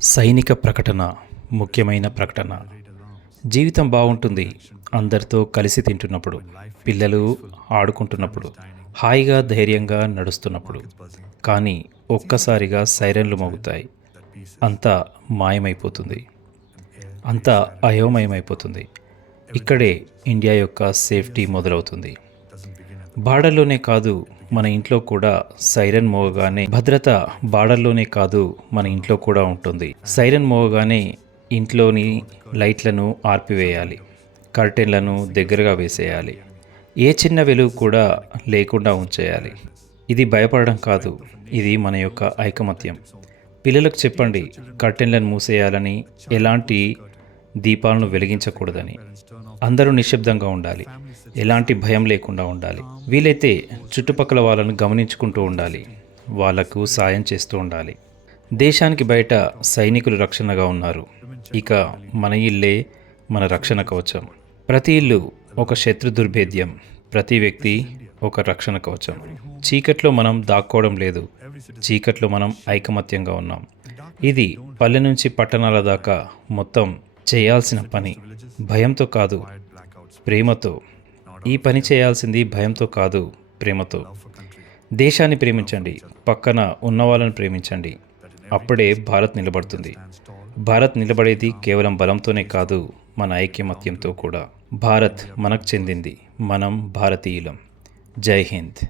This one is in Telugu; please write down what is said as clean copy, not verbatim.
సైనిక ప్రకటన ముఖ్యమైన ప్రకటన. జీవితం బాగుంటుంది అందరితో కలిసి తింటున్నప్పుడు, పిల్లలు ఆడుకుంటున్నప్పుడు, హాయిగా ధైర్యంగా నడుస్తున్నప్పుడు. కానీ ఒక్కసారిగా సైరన్లు మోగుతాయి. అంతా మాయమైపోతుంది. అంతా అయోమయమైపోతుంది. ఇక్కడే ఇండియా యొక్క సేఫ్టీ మొదలవుతుంది. బార్డర్లోనే కాదు, మన ఇంట్లో కూడా సైరన్ మోగగానే భద్రత బార్డర్లోనే కాదు, మన ఇంట్లో కూడా ఉంటుంది. సైరన్ మోగగానే ఇంట్లోని లైట్లను ఆర్పివేయాలి, కర్టెన్లను దగ్గరగా వేసేయాలి, ఏ చిన్న వెలుగు కూడా లేకుండా ఉంచేయాలి. ఇది భయపడడం కాదు, ఇది మన యొక్క ఐకమత్యం. పిల్లలకు చెప్పండి కర్టెన్లను మూసేయాలని, ఎలాంటి దీపాలను వెలిగించకూడదని. అందరూ నిశ్శబ్దంగా ఉండాలి, ఎలాంటి భయం లేకుండా ఉండాలి. వీలైతే చుట్టుపక్కల వాళ్ళను గమనించుకుంటూ ఉండాలి, వాళ్లకు సాయం చేస్తూ ఉండాలి. దేశానికి బయట సైనికులు రక్షణగా ఉన్నారు. ఇక మన ఇల్లే మన రక్షణ కవచం. ప్రతి ఇల్లు ఒక శత్రు దుర్భేద్యం, ప్రతి వ్యక్తి ఒక రక్షణ కవచం. చీకట్లో మనం దాక్కోవడం లేదు, చీకట్లో మనం ఐకమత్యంగా ఉన్నాం. ఇది పల్లె నుంచి పట్టణాల దాకా మొత్తం చేయాల్సిన పని. భయంతో కాదు, ప్రేమతో. ఈ పని చేయాల్సింది భయంతో కాదు, ప్రేమతో. దేశాన్ని ప్రేమించండి, పక్కన ఉన్న వాళ్ళని ప్రేమించండి. అప్పుడే భారత్ నిలబడుతుంది. భారత్ నిలబడేది కేవలం బలంతోనే కాదు, మన ఐకమత్యంతో కూడా. భారత్ మనకు చెందింది, మనం భారతీయులం. జై హింద్.